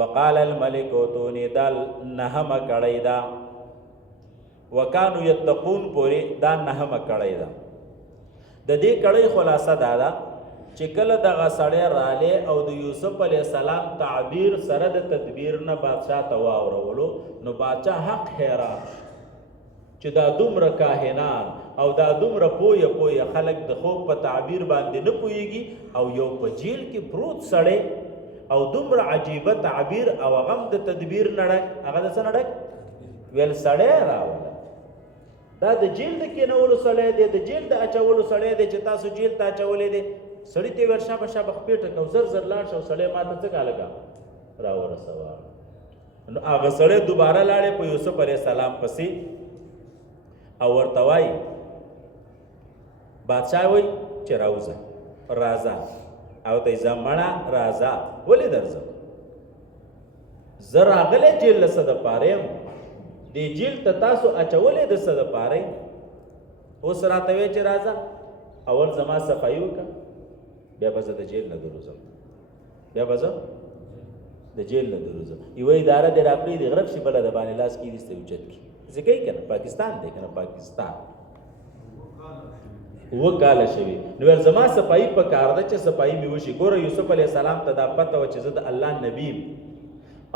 وقال الملك اوتوني دا نهم کړی دا وکانو یتقون پوری دا نهم کړی دا د دې کړی خلاصه دا ده چې کله دغه سړی رالی او د یوسف علیه السلام تعبیر سره د تدبیر نه بادشاه ته واورولو نو بادشاه حق حیران چې دا دومره کاهنان او دا دومره پویه خلک د خوب په تعبیر باندې نه پوهیږي او یو په جیل کې پروت سړی او دومره عجیبه تعبیر او هغه هم د تدبیر نړک هغه د څه نړک ویل سړی راوله دا د جیل د کېنولو سړی دی د جیل د اچولو سړی دی چې تاسو جیل ته اچولی دی سړي ته ویل شابه شابه خپېټه کو زر زر لاړ شه او سړی ما ته څه کاله کا راورسوه نو هغه سړی دوباره لاړې په یوسف علیه السلام پسې او ورته وایي بادشاه وایي چې راوځه راځه او ته یې ځه مړه راځه ولې درځم زه راغلی جیل له څه دپاره یم دې جیل ته تاسو اچولې د څه دپاره اوس راته وایې چې راځه اول زما صفایي وکړه بیا به زه د جیل نه دروځم د جیل نه دروځم یوه اداره دې راپرېږدي غرب شي بله د باندې لاس کې ایسته اوچت کړي ځکه یې که نه پاکستان دی که نه پاکستان 7 کاله شوي نو ویل زما صفایي په کار ده چې صفایي مې وشي ګوره یوسف علیه السلام ته دا پته وه چې زه د الله نبی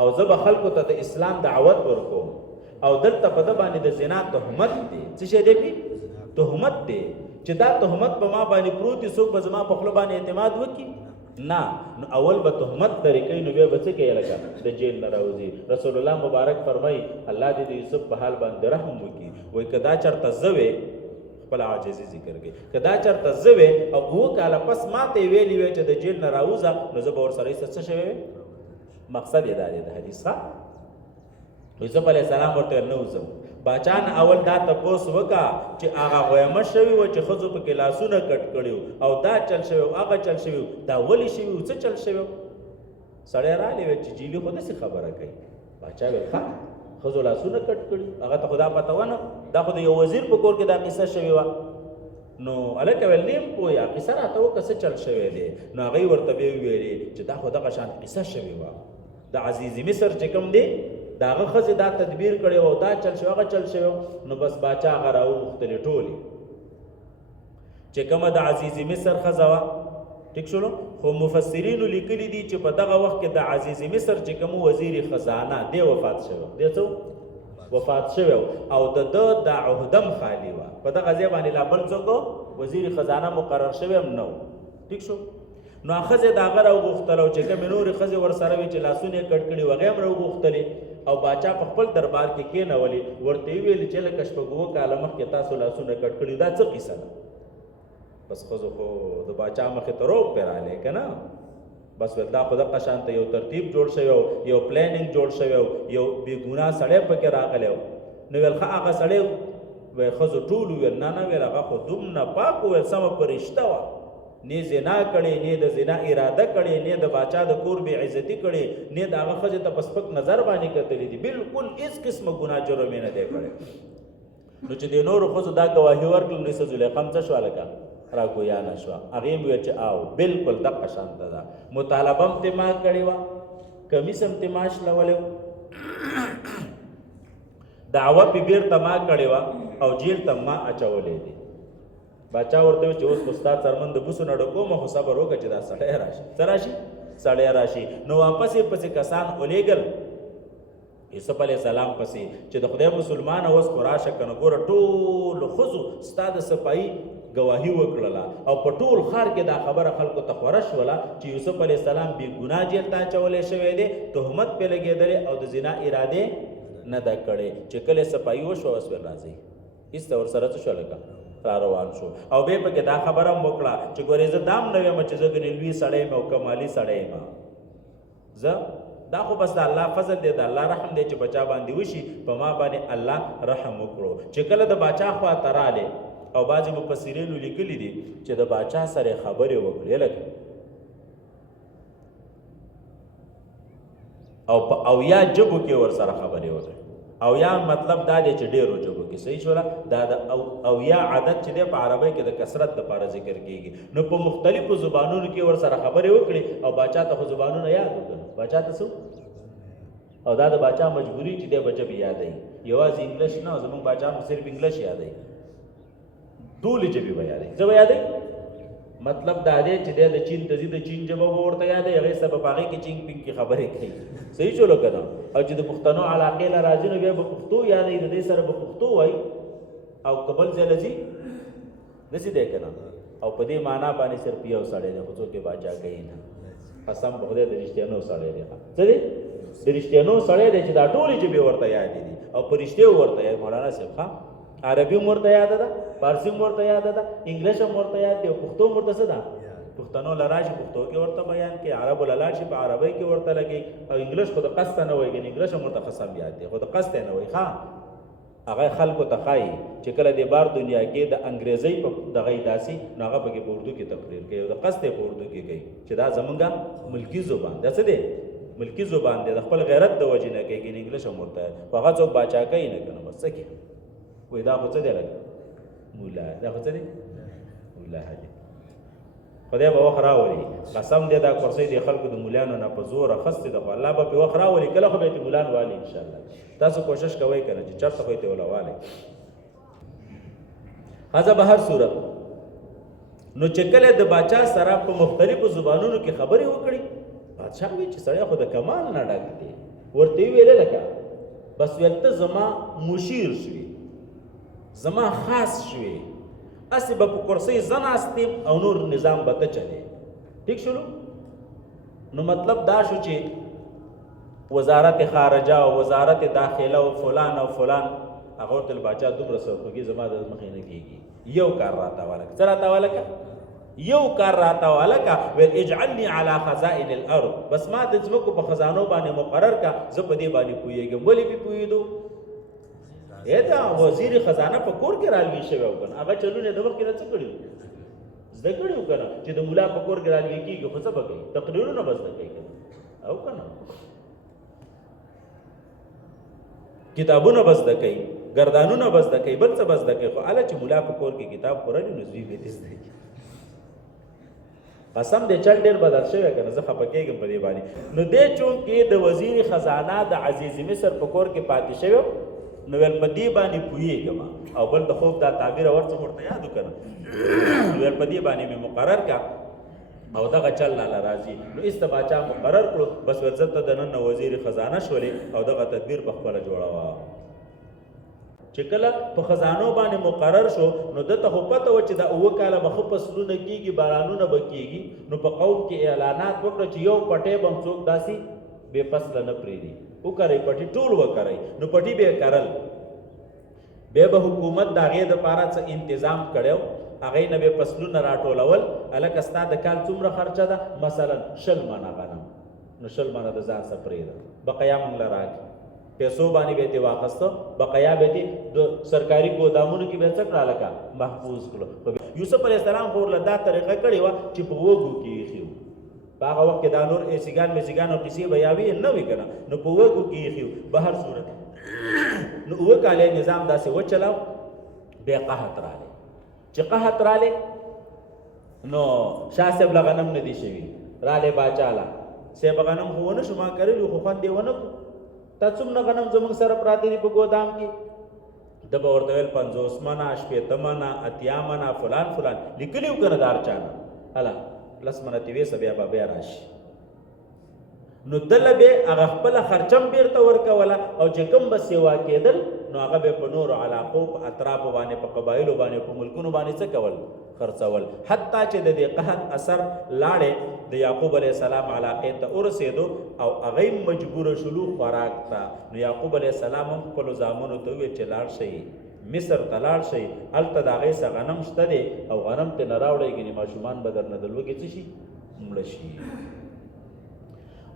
او زه به خلکو ته د اسلام دعوت ورکوم او دلته په ده باندې د زنا تهمت دی څه شی دی پې تهمت دی چې دا تهمت په ما باندې پروت دي څوک به زما په خوله باندې اعتماد وکړي نه نو اول به تهمت لرې کوي نو بیا به څه کوي لکه د جیل نه راوځي رسول الله مبارک فرمایي الله دې د یوسف په حال باندې رحم وکړي وایي که دا چېرته زه وې خپل عاجزي ذکر کوي که دا چېرته زه وې او 7 کاله پس ما ته یې ویلي وی چې د جیل نه راوځه نو زه به ورسره څه شوی وی مقصد یې دا دی د حدیث ښه یوسف علیه السلام ورته نه وځم باچا نه اول دا تپوس وکړه چې هغه غویمه شوي وه چې ښځو پکې لاسونه کټ کړي او دا چل شوی او هغه چل شوي دا ولې شوي څه چل شوي سړی رالی وی چې جیلي خو داسې خبره کوي باچا ویل ښه ښځو لاسونه کټ کړي هغه ته خو دا پته ونه دا خو د یو وزیر په کور کې دا قصه شوې وه نو هلکه ویل نیم پوهه قصه راته وکړه څه چل شوی دی نو هغوی ورته بیا وویلې چې دا خو دغه شان قصه شوې وه د عزیز مصر چې کوم دی د هغه ښځې دا تدبیر کړی او دا چل شوی هغه چل شوی نو بس باچا هغه راوغوښتلې ټولې چې کومه د عزیز مصر ښځه وه ټیک شولو خو مفسرینو لیکلي دي چې په دغه وخت کې د عزیز مصر چې کوم وزیر خزانه دی وفات شوی دی څه وفات شوی او د ده د عهدم خالی وه په دغه ځای باندې لا بل څوک وزیر خزانه مقرر شوی هم نه و ټیک شو نو ښځې د هغه راوغوښتل او چې کومې نورې ښځې ورسره وې چې لاسونه یې کټ کړي هغې هم راوغوښتلې او باچا په خپل دربار کې کېنولې ورته یې ویلې چې لکه شپږ 7 کاله مخکې تاسو لاسونه کټ کړي دا څه قیصه ده بس ښځو خو د باچا مخې ته روب پې رالی که نه بس ویل دا خو دغه شانته یو ترتیب جوړ شوی او یو پلانینګ جوړ شوی او یو بېګناه سړی پکې راغلی و نو ویل ښه هغه سړی وی ښځو ټول وویل نه ویل هغه خو دومره پاک وویل سمه فرشته وه نه زنا کړې نه د زنا اراده کړې نه د باچا د کور بې عزتي کړې نه د هغه ښځې ته په سپک نظر باندې کتلې دي بالکل هېڅ قسمه ګناه جرم یې نه دی کړی نو چې د نورو ښځو دا ګواهي ورکړل نو زلیخا هم څه شوه لکه راګویا نه شوه هغې هم ویل چې او بالکل دقه شانته ده مطالبه هم ترې ما کړې وه کمیس هم ترې ما شلولی و دعوه پې بېرته ما کړې وه او جیل ته ما اچولی دی باچا ورته وی چې اوس خو ستا څرمن د بوسو نه ډکومه خو صبر وکړه چې دا سړی راشي څه راشي سړی راشي نو واپس یې پسې کسان ولیږل یوسف علیه السلام پسې چې د خدای مسلمانه اوس خو راشه که نه ګوره ټولو ښځو ستا د صفایي ګواهي وکړله او په ټول ښار کې دا خبره خلکو ته خوره شوله چې یوسف علیه السلام بې ګناه جیل ته اچولی شوی دی تهمت پې لګېدلی او د زنا ارادې نه ده کړې چې کله صفایي وشوه اوس ویل راځئ ایسته ورسره څه شو لکه را روان شو او بیا پکې دا خبره هم وکړه چې ګورې زه دا هم نه ویم چې زه ګنې لوی سړی یم او کمالي سړی یم زه دا خو بس د الله فضل دی د الله رحم دی چې بچا باندې وشي په ما باندې الله رحم وکړو چې کله د باچا خوا ته رالی او بعضې مفسرینو لیکلي دي چې د باچا سره خبرې وکړې لکه او په اویا ژبو کې ورسره خبرې وکړې او یا مطلب دا دی چې ډېرو ژبو کې صحیح شوله دا د او یا عدد چې دی په عربۍ کې د کثرت دپاره ذکر کېږي نو په مختلفو زبانونو کې ورسره خبرې وکړي او باچا ته خو زبانونه یاد وکړل باچا ته څه او دا د باچا مجبوري چې دی به ژبې یادوي، یوازې انګلیش نه، زموږ باچا خو صرف انګلیش یادوي، ټولې ژبې به یادوي. ژبه یادوي مطلب دا دی چې دی د چین ته ځي، د چین ژبه به ورته یادوي، هغې سبب هغې کې چینګ پینګ کې خبرې کوي. صحیح شولو که نه؟ او چې د پښتنو علاقې له راځي نو بیا به پښتو یادوي، د دې سره به پښتو وایي، او که بل ځای له ځي داسې دی که نه؟ او په دې معنا باندې صرف یو سړی دی، خو څوک یې باچا کوي نه. قسم په خدای د رښتینو سړی دی. څه دی؟ د رښتینو سړی دی چې دا ټولې ژبې ورته یادې دي او په رښتیا ورته یاد. مولانا صاحب ښه عربي هم ورته یاده ده، فارسي هم ورته یاده ده، انګلیش هم ورته یاد دی، او پښتو هم ورته څه ده؟ پښتنو له راشي پښتو کې ورته بیان کې، عربو له لاړ شي په عربۍ کې ورته لګي، او انګلیش خو د قصده نه وایي، انګلیش هم ورته قسم یاد دی، خو د قصده نه وایي. ښه هغه خلکو ته ښایي چې کله د بار دنیا کې د انګریزۍ په دغه داسې نو هغه پکې په اردو کې تقریر کوي او د قصدې په اردو کې کوي چې دا زمونږ ملکي زبان دا څه دی؟ ملکي زبان دی، د خپل غیرت د وجې نه کوي، انګلیش هم ورته خو هغه څوک باچا کوي نه که نه، بس څه کوي وایي دا خو څه دی لکه مولا، دا خو څه دی مولا حاجي. خدای به وخت راولي، قسم دی دا کرسۍ د خلکو د مولانو نه په زور اخیستې ده، خو الله به پرې وخت راولي، کله خو به یې مولان والي انشاءالله. تاسو کوشش کوئ که نه چې چېرته خو یې ته ولوالی. ښځه به هر صورت نو چې کله د باچا سره په مختلفو زبانونو کې خبرې وکړي، بادشاه وایي چې سړی خو د کمال نه ډک دی، ورته یې ویلې لکه بس ویل ته زما مشیر شوې، زما خاص شوې، اسې به په کرسۍ زه ناستیم او نور نظام به ته چلې. ټیک شولو؟ نو مطلب دا شو چې وزارت خارجه او وزارت داخله او فلان او فلان هغه ورته باچا دومره سرخوږي زما د مخې نه کېږي، یو کار راته والکه. څه راته والکه؟ یو کار راته والکه، ویل اجعلني على خزائن الارض، بس ما د ځمکو په خزانو باندې مقرر کا، زه په دې باندې پوهېږم. ولې پې پوهېدو؟ دا وزیر خزانه په کور کې رالوي شوی او که نه هغه چلونه د مخکې نه څه کړي زده کړي او که نه چې د ملا په کور کې رالوي کېږي، خو څه به کوي؟ تقریرونه به زده کوي او که نه کتابونه به زده کوي، ګردانونه به زده کوي، بل څه به زده کوي، خو هله چې ملا په کور کې کتاب خورلي نو زوی به دې زده کوي. قسم دې چل ډېر بدل شوی که نه، زه خفه کېږم په دې باندې. نو دې چونکې د وزیر خزانه د عزیز مصر په کور کې پاتې شوی نو ویل په دې باندې پوهېږم، او بل د خوب دا تعبیر ورڅه ورته یاد وکړه نو ویل په دې باندې مې مقرر کا او دغه چل لاله راځي. نو ایسته باچا مقرر کړو، بس ویل زه ته دننه وزیر خزانه شولې او دغه تدبیر په خپله جوړوه. چې کله په خزانو باندې مقرر شو نو دته خو پته وه چې دا 7 کاله به ښه فصلونه کېږي، بارانونه به کېږي. نو په قوم کې اعلانات وکړه چې یو پټی به هم څوک داسې بې فصله نه پرېږدي، وکرئ پټي ټول وکرئ. نو پټي به یې کرل، بیا به حکومت د هغې دپاره څه انتظام کړی، هغې نه به فصلونه راټولول. هلکه ستا د کال څومره خرچه ده؟ مثلا 20 منه غنم، نو 20 منه د ځان څه پرېږده، بقیا موږ له راکړي، پیسو باندې به یې ترې واخیسته، بقیا به یې د سرکاري ګودامونو کې به یې څه کړه هلکه محفوظ کړو. یوسف علیه السلام خو ورله دا طریقه کړې وه چې په وږو کې یې ایښي وو. په هغه وخت کې دا نور سیګان میسیګان او کیسې به یاوې نه وي که نه، نو په وږو کې ایښي وو. به هر صورت نو 7 کاله نظام داسې وچلاو، بیا قحط رالی. چې قحط رالی نو شاه صاحب له غنم نه دي شوي، رالی باچا له صاحب غنم خو ونه شو ما کرلي، خو خوند یې ونه کړو، تا څومره غنم زموږ سره پراته دي په ګودام کې؟ ده به ورته ویل 50 منه 80 منه 80 منه فلان فلان لیکلي وو که نه د هر چا نه، هله 10 منه تې ویسه بیا راشي. نو دله به هغه خپله خرچه هم بېرته ورکوله، او چې کوم به سیوا کېدل نو هغه به په نورو علاقو په اطرافو باندې په قبایلو باندې په ملکونو باندې څه کول؟ خرڅول. حتی چې د دې قحط اثر لاړې د یعقوب علیه السلام علاقې ته ورسېدو او هغه مجبوره شلو خوراک ته. نو یعقوب علیه السلام هم خپلو زامنو ته وویل چې لاړ شئ مصر ته لاړ شئ، هلته د هغې څه غنم شته دی او غنم ترې نه راوړئ، ګنې ماشومان به درنه د لوږې څه شي؟ مړه شي.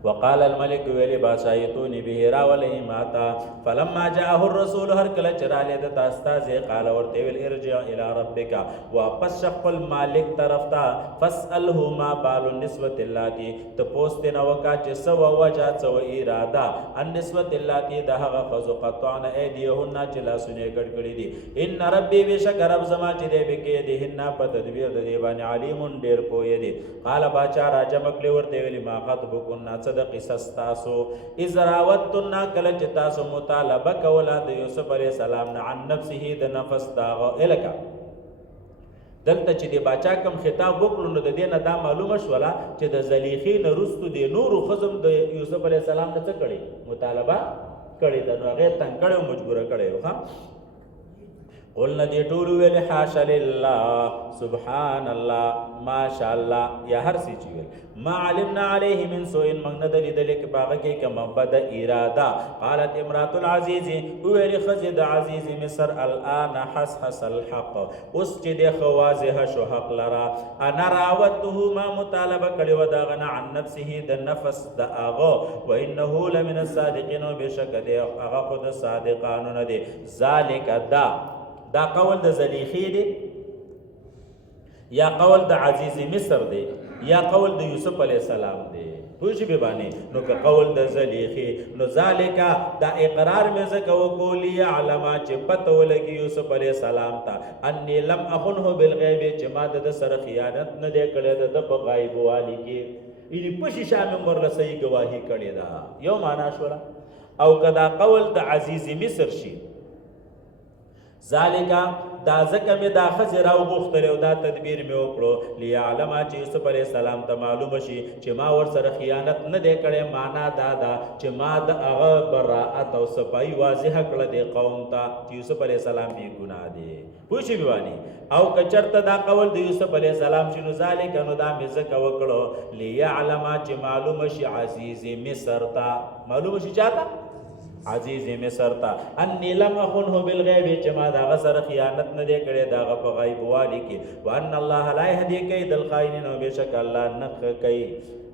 وقال الملك ویلی بادشاهیتونی به راولی ماتا. فلما جاءه الرسول هر کله چې رالی د تا استازی قال ورته ویل ارجع الى ربک، واپس شه خپل مالک طرف ته، فاسأله ما بال النسوة اللاتي، تپوس ترې نه وکړه چې څه وه وجه څه وه اراده النسوة اللاتي د هغه ښځو قطعن ایدیهن چې لاسونه یې کټ کړي دي. ان ربي بېشکه رب زما چې دی بکیدهن په تدبیر د دې باندې علیم ډېر پوهه دی. قال باچا راجمع کړې ورته ویلي ما خطبکن څه صد قصص تاسو اذ راوتن کله چې تاسو مطالبه کوله د یوسف علیه السلام نه عن نفسه د نفس داغه الکا دلته چې د باچا کم خطاب وکړو نو د دې نه دا معلومه شوله چې د زلیخی نه وروستو د نورو خزم د یوسف علیه السلام نه څه کړي مطالبه کړي ده نو هغې تنګ کړی او مجبوره کړی ښه قلنا دی ټول ویل حاشا لله سبحان الله ماشاء الله یا هر سی چی ویل ما علمنا علیه من سوء من ندل دلک باغ کې کما بد اراده قالت امراه العزیز ویل خزید عزیز مصر الان حسحس الحق اوس چې د خوازه شو حق لرا انا راوته ما مطالبه کړي و داغنا عن نفسه د نفس د اغه و انه لمن الصادقین بشک دی هغه خود صادقانو نه دی ذالک دا قول د زلیخی دی یا قول د عزیز مصر دی یا قول د یوسف علیہ السلام دی پوښی به باندې نو که قول د زلیخی نو ذالک دا اقرار مې زکه وکولی علما چې پته ولګي یوسف علیہ السلام ته انی لم اخنه بالغیب چې ما د سره خیانت نه دی کړی د په غیب والی کې یعنی پشي شامه مرله صحیح گواهی کړی دا یو معنا شولا او کدا قول د عزیز مصر شي ذالکا دا ځکه مې دا ښځې راوغوښتلې او دا تدبیر مې وکړو لیعلمه چې یوسف علیه السلام ته معلومه شي چې ما ورسره خیانت نه دی کړی معنا دا ده چې ما د هغه براعت او صفایي واضحه کړه دې قوم ته چې یوسف علیه السلام بې ګناه دی پوه شوې بېوانې او که چېرته دا قول د یوسف علیه السلام شي نو ذالکه نو دا مې ځکه وکړو لیعلمه چې معلومه شي عزیز مصر ته معلومه شي چا ته عزیز مصر تا انی لم اخنه بالغیب چې ما داغه سره خیانت نه دی کړی داغه په غیب والی کې وان الله لا یهدی کید الخائنین او بشک الله نه کوي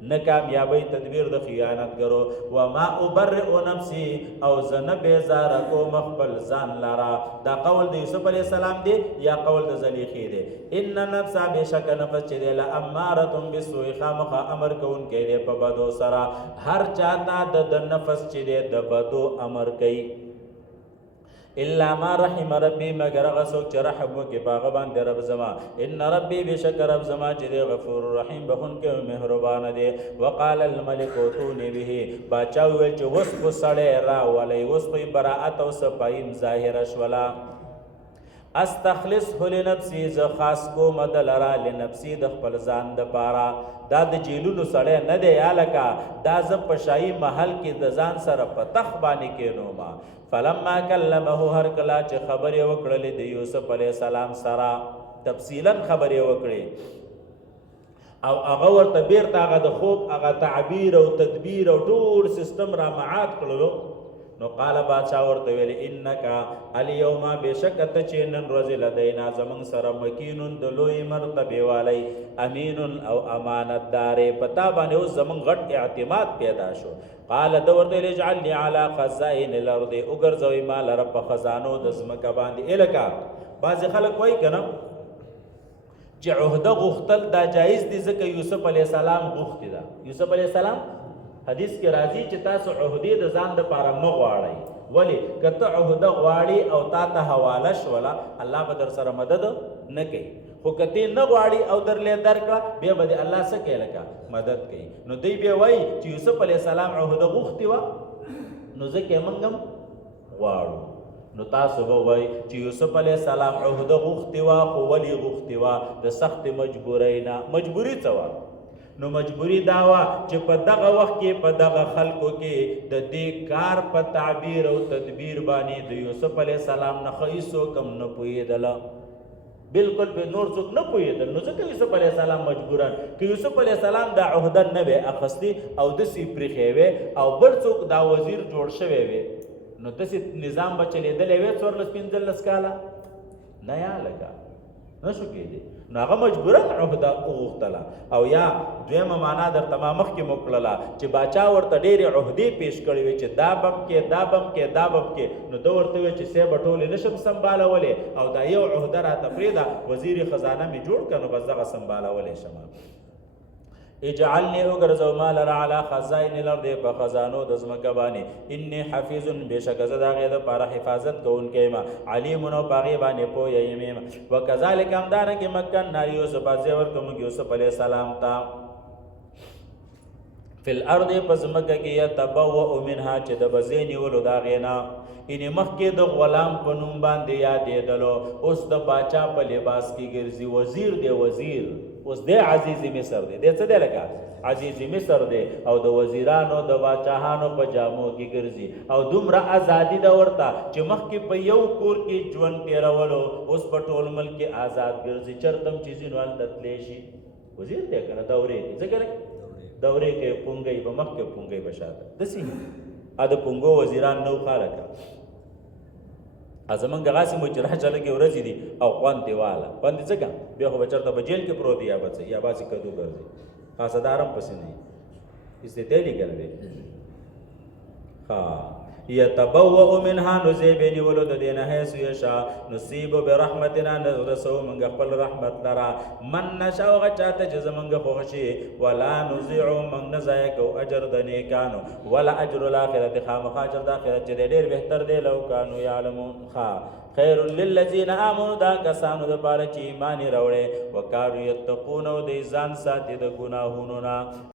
نه کامیابی تدبیر د خیانت کرو و ما ابرئ نفسی او زنه بیزار کوم خپل ځان لرا دا قول د یوسف علیه السلام دی یا قول د زلیخی دی ان نفس بشک نفس چې دی لاماره بالسوء خامخ امر کون کې دی په بدو سره هر چاته د نفس چې دی د بدو امر کوي الا ما رحم ربي مگر هغه څوک چې رحم وکړي په هغه باندې رب زما ان ربي بشک رب زما چې دی غفور رحیم بخونکی او مهربانه دی وقال الملك اتوني به باچا وویل چې اوس خو سړی راولی اوس خو یې براعت او صفایي ظاهره شوله استخلصه لنفسي زه خاص کوم د لرا لنفسي د خپل ځان دپاره دا د جیلونو سړی نه دی یالکه دا زه په شاهي محل کې د ځان سره په تخت باندې کینومه فلما کلمه هر کله چې خبرې وکړلې د یوسف علیه السلام سره تفصیلا خبرې وکړې او هغه ورته بیرته هغه د خوب هغه تعبیر او تدبیر او ټول سیستم را معاد کړلو نو قال بادشاہ ورته ویل انک الیوم بشک ته چې نن ورځې لدینا زمون سره مکینون د لوی مرتبه والی امین او امانت دار پتا باندې اوس زمون غټ اعتماد پیدا شو قال د ورته لجعلنی علی خزائن الارض وګرځوي مال رب خزانو د زمکه باندې الکا بعض خلک وایي کنه چې عہده غختل دا جایز دي ځکه یوسف علیه السلام غوښتي دا یوسف علیه السلام حدیث کې راځي چې تاسو عہدې د ځان دپاره مه غواړئ ولې که ته عہده غواړي او تا ته حواله شوله الله به در سره مدد نه کوي خو که ته نه غواړي او درلې درکړه بیا به د الله څه کوي لکه مدد کوي نو دوی بیا وایي چې یوسف علیه السلام عہده غوښتې وه نو ځکه موږ هم غواړو نو تاسو به وایي چې یوسف علیه السلام عہده غوښتې وه خو ولې غوښتې وه د سخت مجبورۍ نه مجبوري څه وه نو مجبوری داوا چې په دغه وخت کې په دغه خلکو کې د دې کار په تعبیر او تدبیر باندې د یوسف علیه السلام نه څوک هم نه پوهېدله بالکل به نور څوک نه پوهېدل نو ځکه یوسف علیه السلام مجبورن که یوسف علیه السلام دا عہده نه وی اخیستي او داسې پرېښی وی او بل څوک دا وزیر جوړ شوی وی نو داسې نظام به چلېدلی وی 14-15 کاله نه یا لکه نه شو کېدی نو هغه مجبورن عہده وغوښتله او یا دویمه معنا درته ما مخکې مو کړله چې باچا ورته ډېرې عہدې پیش کړې وې چې دا بم کې دا بم کې دا بم کې نو ده ورته ویل چې صیبه ټولې نه شم سمبالولی او دا یو عہده راته پرېږده وزیر خزانه مې جوړ کړه نو بس دغه سمبالولی شم اجعلنی وګرځو ما لره علی خزائن الارض په خزانو د ځمکه باندې انی حفیظ بشک زه د هغې دپاره حفاظت کوونکی یم علیم او په هغې باندې پوهه یم وکذلک همدارنګې مکننا یوسف زی ورکړو موږ یوسف علیه السلام ته فی الارض پس مکه کې یتبوأ منها چې د بزې نیولو د هغې نه یعنې مخکې د غلام په نوم باندې یادېدلو اوس د باچا په لباس کې ګرځي وزیر دی وزیر اوس دی عزیز مصر دی دی څه دی لکه عزیز مصر دی او د وزیرانو د باچاهانو په جامو کې ګرځي او دومره ازادي ده ورته چې مخکې په یو کور کې ژوند تېرولو اوس په ټول ملک کې آزاد ګرځي چېرته هم چې ځینو هلته تللی شي وزیر دی که نه دورې دی ځکه دورې کې پونګی به مخکې پونګی به شاته داسې د پونګو وزیران نو خالکه زمونږ هغسې مو چې راشه لږې ورځې دي او خوند دې واله خوند دې ځکه بیا خو به چېرته به جیل کې پروت یا به څه یا باسې کدو ګرځي خاصدار هم پسې نه وي استدلال لیکل دی یتبوأ منها نو زی به نیولو د دې نه حیث یشا نصیب برحمتنا رسو موږ خپل رحمت لرا من نشاء هغه چاته چې زموږ خوښ شي ولا نضيع موږ نه ضایع کوو اجر د نیکانو ولا اجر الاخرت خامخا اجر د آخرت چې ډېر بهتر دی لو کانو یعلمون خیر للذین آمنوا دا کسانو دپاره چې ایمان یې راوړی وکانو یتقون او دوی ځان ساتي د ګناهونو نه